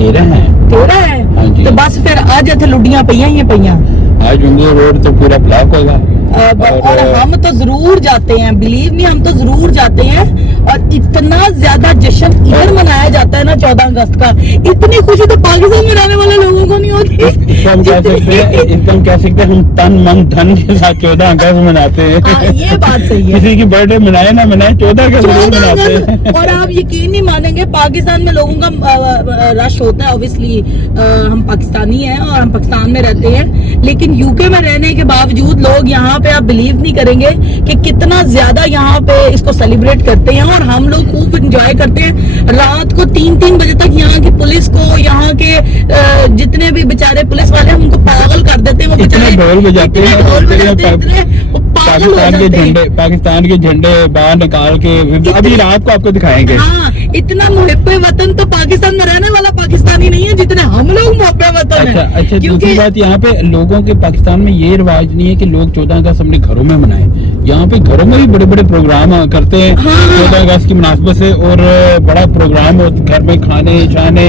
13 ہیں. 13 ہے. ہاں جی. تو بس پھر آج اتنے لڈیاں پہ ہی پہ. آج ومبلڈن روڈ تو پورا بلاک ہوگا. اور ہم تو ضرور جاتے ہیں, بلیو می, ہم تو ضرور جاتے ہیں. اور اتنا زیادہ جشن ادھر منایا جاتا ہے نا 14 اگست کا, اتنی خوشی تو پاکستان میں رہنے والے لوگوں کو نہیں ہوتی. اس کو ہم کہہ سکتے ہیں ہم تن من دھن کے ساتھ 14 اگست مناتے ہیں. یہ بات صحیح ہے. کسی کی برتھ ڈے منائے نہ منائے 14 اگست مناتے ہیں. اور آپ یقین نہیں مانیں گے, پاکستان میں لوگوں کا رش ہوتا ہے. اوبیسلی ہم پاکستانی ہیں اور ہم پاکستان میں رہتے ہیں, لیکن یو کے میں رہنے کے باوجود لوگ یہاں پہ, آپ بلیو نہیں کریں گے کہ کتنا زیادہ یہاں پہ اس کو سیلیبریٹ کرتے ہیں. اور ہم لوگ خوب انجوائے کرتے ہیں. رات کو 3 بجے تک یہاں کی پولیس کو, یہاں کے جتنے بھی بیچارے پولیس والے ہیں ان کو پاگل کر دیتے ہیں. وہ بیچارے ڈھول بجاتے ہیں, پاکستان کے جھنڈے باہر نکال کے ابھی رات کو آپ کو دکھائیں گے. ہاں, اتنا محب وطن تو پاکستان میں رہنے والا پاکستانی نہیں ہے جتنے ہم لوگ محب وطن ہیں. اچھا, دوسری بات یہاں پہ لوگوں کے پاکستان میں یہ رواج نہیں ہے کہ لوگ 14 اگست اپنے گھروں میں منائیں. یہاں پہ گھروں میں بھی بڑے بڑے پروگرام کرتے ہیں 14 اگست کی مناسبت سے, اور بڑا پروگرام ہوتا گھر میں, کھانے چھانے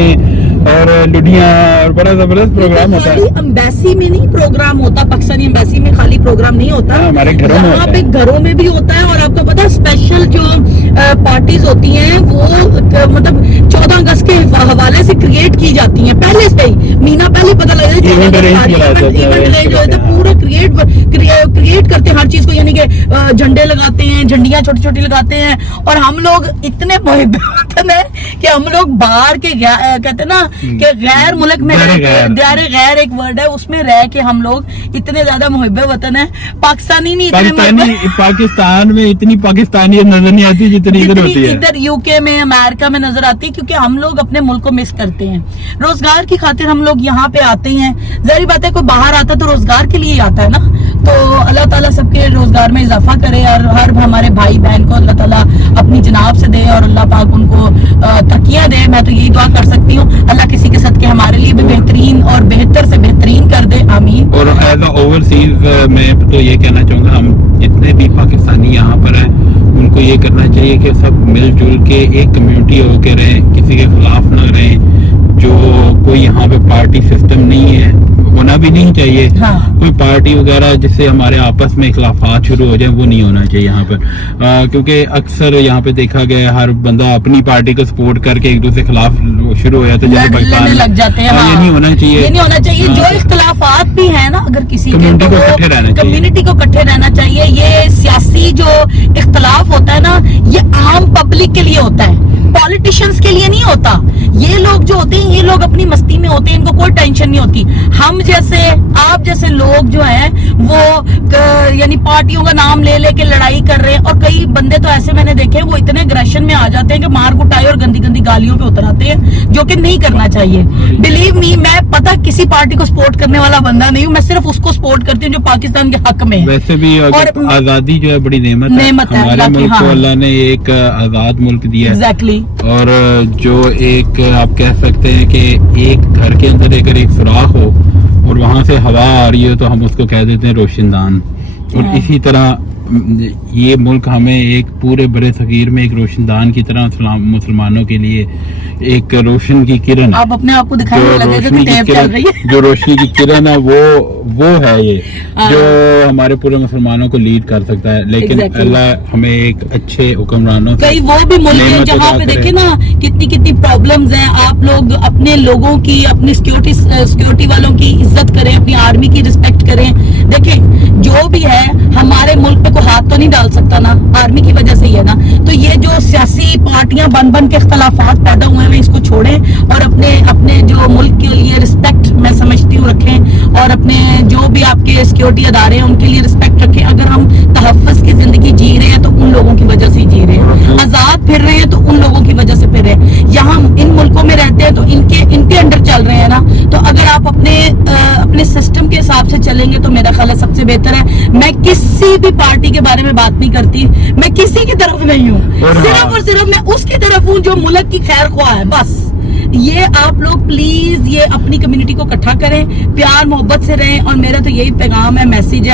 اور لڈیاں, اور بڑا زبردست پروگرام ہوتا ہے. امبیسی میں نہیں پروگرام ہوتا, پاکستانی امبیسی میں خالی پروگرام نہیں ہوتا, ہمارے گھروں میں یہاں پہ گھروں میں بھی ہوتا ہے. اور آپ کو پتا اسپیشل جو پارٹیز ہوتی ہیں وہ مطلب 14 اگست کے حوالے سے کریٹ کی جاتی ہیں پہلے سے ہی, مہینہ پہلے پتا لگ جائے پورا کریٹ کرتے ہیں ہر چیز کو, یعنی کہ جھنڈے لگاتے ہیں, جھنڈیاں چھوٹی چھوٹی لگاتے ہیں. اور ہم لوگ اتنے محب وطن ہیں کہ ہم لوگ باہر کے کہتے ہیں نا کہ غیر ملک میں دار غیر ایک ورڈ ہے, اس میں رہ کے ہم لوگ اتنے زیادہ محب وطن ہیں. پاکستانی نہیں, پاکستان میں اتنی پاکستانیت نظر نہیں آتی جتنی ادھر ہوتی ہے. ادھر یو کے میں, امریکہ میں نظر آتی ہے, کیونکہ ہم لوگ اپنے ملک کو مس کرتے ہیں. روزگار کی خاطر ہم لوگ یہاں پہ آتے ہیں. ظاہر بات ہے کوئی باہر آتا تو روزگار کے لیے آتا ہے نا. تو اللہ تعالیٰ سب کے روزگار میں اضافہ کرے, اور ہر ہمارے بھائی بہن کو اللہ تعالیٰ اپنی جناب سے دے, اور اللہ پاک ان کو ترقیاں دے. میں تو یہی دعا کر سکتی ہوں, اللہ کسی کے صدقے ہمارے لیے بھی بہترین اور بہتر سے بہترین کر دے, آمین. اور ایز اے اوورسیز میں تو یہ کہنا چاہوں گا, ہم جتنے بھی پاکستانی یہاں پر ہیں ان کو یہ کرنا چاہیے کہ سب مل جل کے ایک کمیونٹی ہو کے رہیں, کسی کے خلاف نہ رہیں. جو کوئی یہاں پہ پارٹی سسٹم نہیں ہے, ہونا بھی نہیں چاہیے. کوئی پارٹی وغیرہ جس سے ہمارے آپس میں اختلافات شروع ہو جائیں, وہ نہیں ہونا چاہیے یہاں پر. کیونکہ اکثر یہاں پہ دیکھا گیا ہر بندہ اپنی پارٹی کو سپورٹ کر کے ایک دوسرے کے خلاف شروع ہو جاتا ہے, جیسے پاکستان لگ جاتے ہیں. یہ نہیں ہونا چاہیے, یہ نہیں ہونا چاہیے. جو اختلافات بھی ہیں نا, اگر کسی کمیونٹی کو اکٹھے رہنا چاہیے. یہ سیاسی جو اختلاف ہوتا ہے نا, یہ عام پبلک کے لیے ہوتا ہے, پالیٹیشینز کے لیے نہیں ہوتا. یہ لوگ جو ہوتے ہیں, یہ لوگ اپنی مستی میں ہوتے ہیں, ان کو کوئی ٹینشن نہیں ہوتی. ہم جیسے, آپ جیسے لوگ جو ہیں وہ یعنی پارٹیوں کا نام لے لے کے لڑائی کر رہے ہیں. اور کئی بندے تو ایسے میں نے دیکھے, وہ اتنے اگریشن میں آ جاتے ہیں کہ مار کٹائی اور گندی گندی گالیوں پہ اتر آتے ہیں, جو کہ نہیں کرنا چاہیے. بلیو می, میں پتہ کسی پارٹی کو سپورٹ کرنے والا بندہ نہیں ہوں, میں صرف اس کو سپورٹ کرتی ہوں جو پاکستان کے حق میں ہے. ویسے بھی آزادی جو ہے بڑی نعمت ہے ہمارے ملک کو, اللہ نے ایک آزاد ملک دیا ہے. اور جو ایک آپ کہہ سکتے ہیں کہ ایک گھر کے اندر اگر ایک سوراخ ہو اور وہاں سے ہوا آ رہی ہے تو ہم اس کو کہہ دیتے ہیں روشن دان. اور اسی طرح یہ ملک ہمیں ایک پورے برے صغیر میں ایک روشن دان کی طرح مسلمانوں کے لیے ایک روشن کی کرن, آپ اپنے آپ کو دکھانے لگے, جو روشنی کی کرن ہے وہ ہے یہ, جو ہمارے پورے مسلمانوں کو لیڈ کر سکتا ہے. لیکن اللہ ہمیں ایک اچھے حکمرانوں سے, کئی وہ بھی ملک ہیں جہاں پہ دیکھیں نا کتنی پرابلمز ہیں. آپ لوگ اپنے لوگوں کی, اپنی سیکورٹی والوں کی عزت کریں, اپنی آرمی کی رسپیکٹ کریں. دیکھیں جو بھی ہے, ہمارے ملک پہ کوئی ہاتھ تو نہیں ڈال سکتا نا, آرمی کی وجہ سے ہی ہے نا. تو یہ جو سیاسی پارٹیاں بن کے اختلافات پیدا ہوئے ہیں, اس کو چھوڑیں اور اپنے جو ملک کے لیے رسپیکٹ میں سمجھتی ہوں رکھیں, اور اپنے جو بھی آپ کے سیکورٹی ادارے ہیں ان کے لیے رسپیکٹ رکھیں. اگر ہم تحفظ کی زندگی جی رہے ہیں تو ان لوگوں کی وجہ سے ہی جی رہے ہیں, آزاد پھر رہے ہیں تو ان لوگوں کی وجہ سے پھر رہے ہیں. یہاں ان ملکوں میں رہتے ہیں تو ان کے انڈر چل رہے ہیں نا. تو اگر آپ اپنے سسٹم کے حساب سے چلیں گے تو میرا خیال ہے سب سے بہتر ہے. میں کسی بھی پارٹی کے بارے میں بات نہیں کرتی, میں کسی کی طرف نہیں ہوں, صرف اور صرف میں اس کی طرف ہوں جو ملک کی خیر خواہ ہے, بس. یہ آپ لوگ پلیز یہ اپنی کمیونٹی کو اکٹھا کریں, پیار محبت سے رہیں. اور میرا تو یہی پیغام ہے, میسیج ہے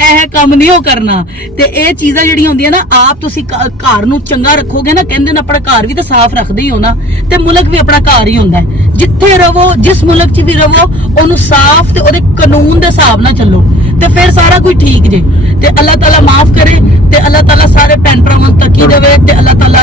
ਇਹ ਕੰਮ ਨਹੀਂ ਹੋ ਕਰਨਾ। ਤੇ ਇਹ ਚੀਜ਼ਾਂ ਜਿਹੜੀਆਂ ਹੁੰਦੀਆਂ ਨਾ, ਆਪ ਤੁਸੀਂ ਘਰ ਨੂੰ ਚੰਗਾ ਰੱਖੋਗੇ ਨਾ, ਕਹਿੰਦੇ ਨੇ ਆਪਣਾ ਘਰ ਵੀ ਤਾਂ ਸਾਫ਼ ਰੱਖਦੇ ਹੀ ਹੋ ਨਾ, ਤੇ ਮੁਲਕ ਵੀ ਆਪਣਾ ਘਰ ਹੀ ਹੁੰਦਾ ਹੈ। ਜਿੱਥੇ ਰਹੋ, ਜਿਸ ਮੁਲਕ 'ਚ ਵੀ ਰਹੋ, ਉਹਨੂੰ ਸਾਫ਼ ਤੇ ਉਹਦੇ ਕਾਨੂੰਨ ਦੇ ਹਿਸਾਬ ਨਾਲ ਚੱਲੋ, ਤੇ ਫਿਰ ਸਾਰਾ ਕੁਝ ਠੀਕ ਜੇ। ਤੇ ਅੱਲਾਹ ਤਾਲਾ ਮਾਫ ਕਰੇ, ਤੇ ਅੱਲਾਹ ਤਾਲਾ ਸਾਰੇ ਭੈਣ ਭਰਾਵਾਂ ਨੂੰ ਤਰੱਕੀ ਦੇਵੇ, ਤੇ ਅੱਲਾਹ ਤਾਲਾ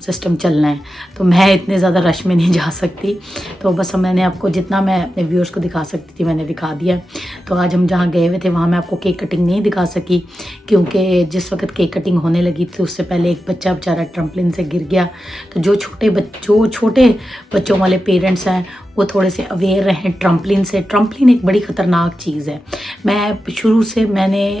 سسٹم چلنا ہے, تو میں اتنے زیادہ رش میں نہیں جا سکتی. تو بس میں نے آپ کو جتنا میں اپنے ویورز کو دکھا سکتی تھی میں نے دکھا دیا. تو آج ہم جہاں گئے ہوئے تھے وہاں میں آپ کو کیک کٹنگ نہیں دکھا سکی, کیونکہ جس وقت کیک کٹنگ ہونے لگی تھی اس سے پہلے ایک بچہ بیچارہ ٹرمپلن سے گر گیا. تو جو چھوٹے بچوں والے پیرنٹس ہیں وہ تھوڑے سے اویئر رہیں ٹرمپلن سے. ٹرمپلن ایک بڑی خطرناک چیز ہے. میں شروع سے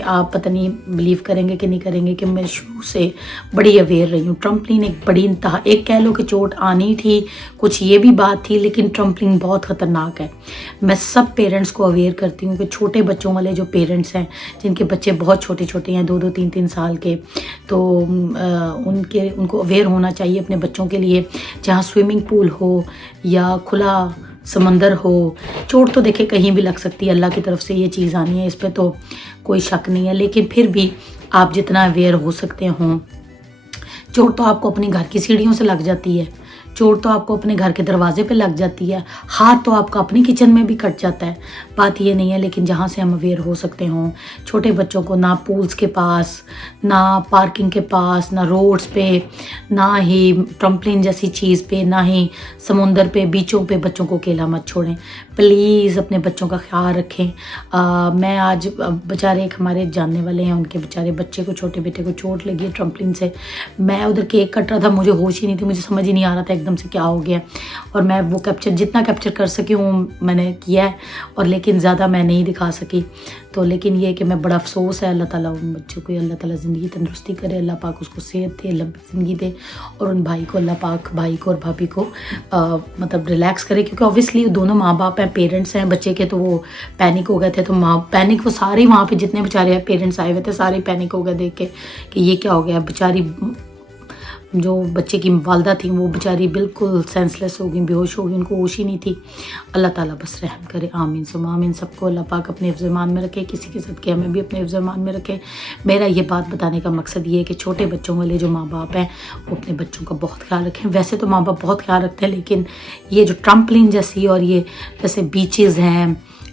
آپ پتہ نہیں بلیو کریں گے کہ نہیں کریں گے کہ میں شروع سے بڑی اویئر رہی ہوں. ٹرمپلن ایک بڑی انتہا, ایک کہہ لو کہ چوٹ آنی تھی, کچھ یہ بھی بات تھی, لیکن ٹرمپلن بہت خطرناک ہے. میں سب پیرنٹس کو اویئر کرتی ہوں کہ چھوٹے بچوں والے جو پیرنٹس ہیں جن کے بچے بہت چھوٹے ہیں 2-2 3-3 سال کے, تو ان کو اویئر ہونا چاہیے اپنے بچوں کے لیے. جہاں سوئمنگ پول ہو یا کھلا سمندر ہو, چوٹ تو دیکھے کہیں بھی لگ سکتی ہے, اللہ کی طرف سے یہ چیز آنی ہے, اس پہ تو کوئی شک نہیں ہے. لیکن پھر بھی آپ جتنا اویئر ہو سکتے ہوں, چوٹ تو آپ کو اپنے گھر کی سیڑھیوں سے لگ جاتی ہے, چوٹ تو آپ کو اپنے گھر کے دروازے پہ لگ جاتی ہے, ہاتھ تو آپ کا اپنی کچن میں بھی کٹ جاتا ہے, بات یہ نہیں ہے. لیکن جہاں سے ہم اویئر ہو سکتے ہوں, چھوٹے بچوں کو نہ پولز کے پاس, نہ پارکنگ کے پاس, نہ روڈز پہ, نہ ہی ٹرمپلن جیسی چیز پہ, نہ ہی سمندر پہ, بیچوں پہ بچوں کو اکیلا مت چھوڑیں. پلیز اپنے بچوں کا خیال رکھیں. میں آج بیچارے ایک ہمارے جاننے والے ہیں, ان کے بیچارے بچے کو, چھوٹے بیٹے کو چوٹ لگی ہے ٹرمپلن سے. میں ادھر کیک کٹ رہا تھا, مجھے ہوش ہی نہیں تھی, مجھے سمجھ ہی نہیں آ رہا تھا ایک دم سے کیا ہو گیا, اور میں وہ جتنا کیپچر کر سکی ہوں میں نے کیا ہے, اور لیکن زیادہ میں نہیں دکھا سکی. تو لیکن یہ کہ میں بڑا افسوس ہے, اللہ تعالیٰ ان بچوں کو, اللہ تعالیٰ زندگی تندرستی کرے, اللہ پاک اس کو صحت دے, لمبی زندگی دے, اور ان بھائی کو اللہ پاک, بھائی کو اور بھابھی کو مطلب ریلیکس کرے. کیونکہ اوبویسلی دونوں ماں باپ ہیں, پیرنٹس ہیں بچے کے, تو وہ پینک ہو گئے تھے. تو پینک وہ سارے وہاں پہ جتنے بیچارے پیرنٹس آئے ہوئے تھے سارے پینک ہو گئے دیکھ کے کہ یہ کیا ہو گیا. بیچاری جو بچے کی والدہ تھیں وہ بیچاری بالکل سینس لیس ہو گئی, بے ہوش ہو گئی, ان کو ہوش ہی نہیں تھی. اللہ تعالیٰ بس رحم کرے, آمین ثم آمین. سب کو اللہ پاک اپنے حفظ ایمان میں رکھے, کسی کے صدقے ہمیں بھی اپنے حفظ ایمان میں رکھے. میرا یہ بات بتانے کا مقصد یہ ہے کہ چھوٹے بچوں والے جو ماں باپ ہیں وہ اپنے بچوں کا بہت خیال رکھیں. ویسے تو ماں باپ بہت خیال رکھتے ہیں, لیکن یہ جو ٹرمپلن جیسی اور یہ جیسے بیچز ہیں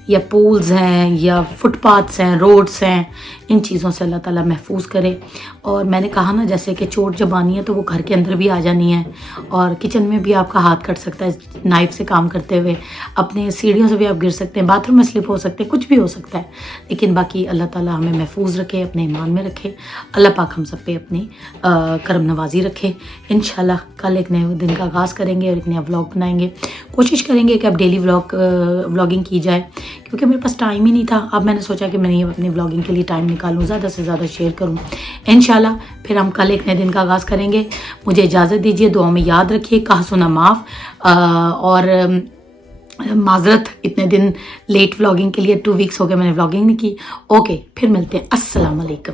یا پولز ہیں یا فٹ پاتھس ہیں, روڈس ہیں, ان چیزوں سے اللہ تعالیٰ محفوظ کرے. اور میں نے کہا نا جیسے کہ چوٹ جب آنی ہے تو وہ گھر کے اندر بھی آ جانی ہے, اور کچن میں بھی آپ کا ہاتھ کٹ سکتا ہے نائف سے کام کرتے ہوئے, اپنے سیڑھیوں سے بھی آپ گر سکتے ہیں, باتھ روم میں سلپ ہو سکتے ہیں, کچھ بھی ہو سکتا ہے. لیکن باقی اللہ تعالیٰ ہمیں محفوظ رکھے, اپنے ایمان میں رکھے. اللہ پاک ہم سب پہ اپنی کرم نوازی رکھے. انشاءاللہ کل ایک نئے دن کا آغاز کریں گے اور ایک نیا ولاگ بنائیں گے. کوشش کریں گے کہ اب ڈیلی ولاگنگ کی جائے, کیونکہ میرے پاس ٹائم ہی نہیں تھا. اب میں نے سوچا کہ میں اپنی ولاگنگ کے لیے ٹائم نکالوں, زیادہ سے زیادہ شیئر کروں. انشاءاللہ پھر ہم کل ایک نئے دن کا آغاز کریں گے. مجھے اجازت دیجیے, دعاؤں میں یاد رکھیے, کہا سنا معاف, اور معذرت اتنے دن لیٹ ولاگنگ کے لیے. 2 ویکس ہو گئے میں نے ولاگنگ نہیں کی. اوکے, پھر ملتے ہیں. السلام علیکم.